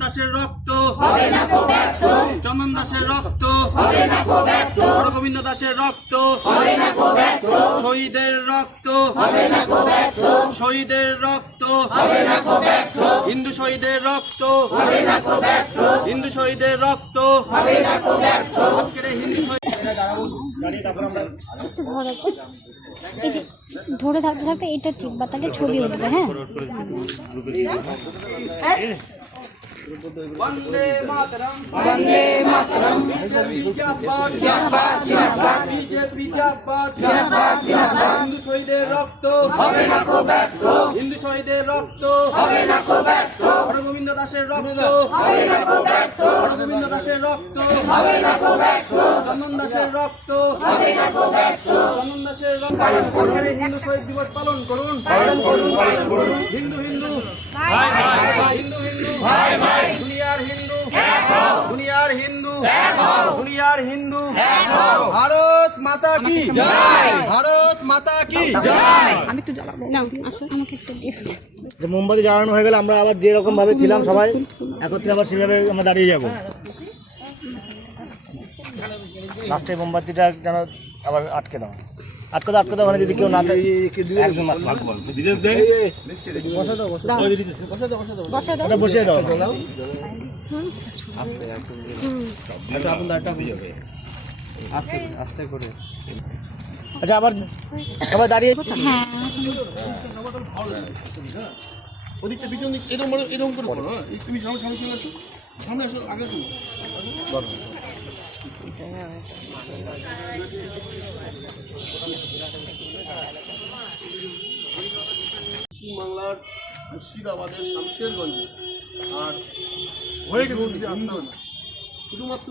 দাসের রক্ত হবে না কো ব্যর্থ, চন্দন দাসের রক্ত হবে না কো ব্যর্থ, হরগোবিন্দ দাসের রক্ত হবে না কো ব্যর্থ, শহীদের রক্ত হবে না কো ব্যর্থ, শহীদের রক্ত হবে না কো ব্যর্থ, হিন্দু শহীদের রক্ত হবে না কো ব্যর্থ, হিন্দু শহীদের রক্ত হবে না কো ব্যর্থ। আজকের এই হিন্দু শহীদ একটু ধরে এই যে ধরে থাকতে থাকতে এটা ঠিক বা তাহলে ছবি উঠবে। হ্যাঁ, বন্দে মাতরম বন্দে মাতরম, বিজেপি জিন্দাবাদ জিন্দাবাদ জিন্দাবাদ, বিজেপি জিন্দাবাদ জিন্দাবাদ জিন্দাবাদ, হিন্দু শহীদের রক্ত হবে না কো ব্যর্থ, হিন্দু শহীদের রক্ত হবে না কো ব্যর্থ, হরগোবিন্দ দাসের রক্ত হবে না কো ব্যর্থ, হরগোবিন্দ দাসের রক্ত হবে না কো ব্যর্থ, চন্দন দাসের রক্ত হবে না কো ব্যর্থ। চন্দন দাসের রক্ত এখানে হিন্দু শহীদ দিবস পালন করুন হিন্দু হিন্দু হিন্দু হিন্দু দুনিয়ার হিন্দু দুনিয়ার হিন্দু দুনিয়ার হিন্দু ভারত মাতা কি ভারত মাতা কি আমি একটু জ্বালাবো না, আসো আমাকে একটু দিয়ে যে মোমবাতি জ্বালানো হয়ে গেলে আমরা আবার যেরকম ভাবে ছিলাম সবাই একত্রে আবার সেভাবে আমরা দাঁড়িয়ে যাব। লাস্টে মোমবাতিটা যেন আবার আটকে দাও মানে যদি কেউ না থাকে একজন মাত্র ওটা বসিয়ে দাও। আচ্ছা আবার সবাই দাঁড়িয়ে ওদিকটা পিছন দিক এরকম করে করো হ্যাঁ তুমি সামনে সামনে চলে আসো সামনে আসো আগে আসো পশ্চিমবাংলার মুর্শিদাবাদের শামশেরগঞ্জে আর শুধুমাত্র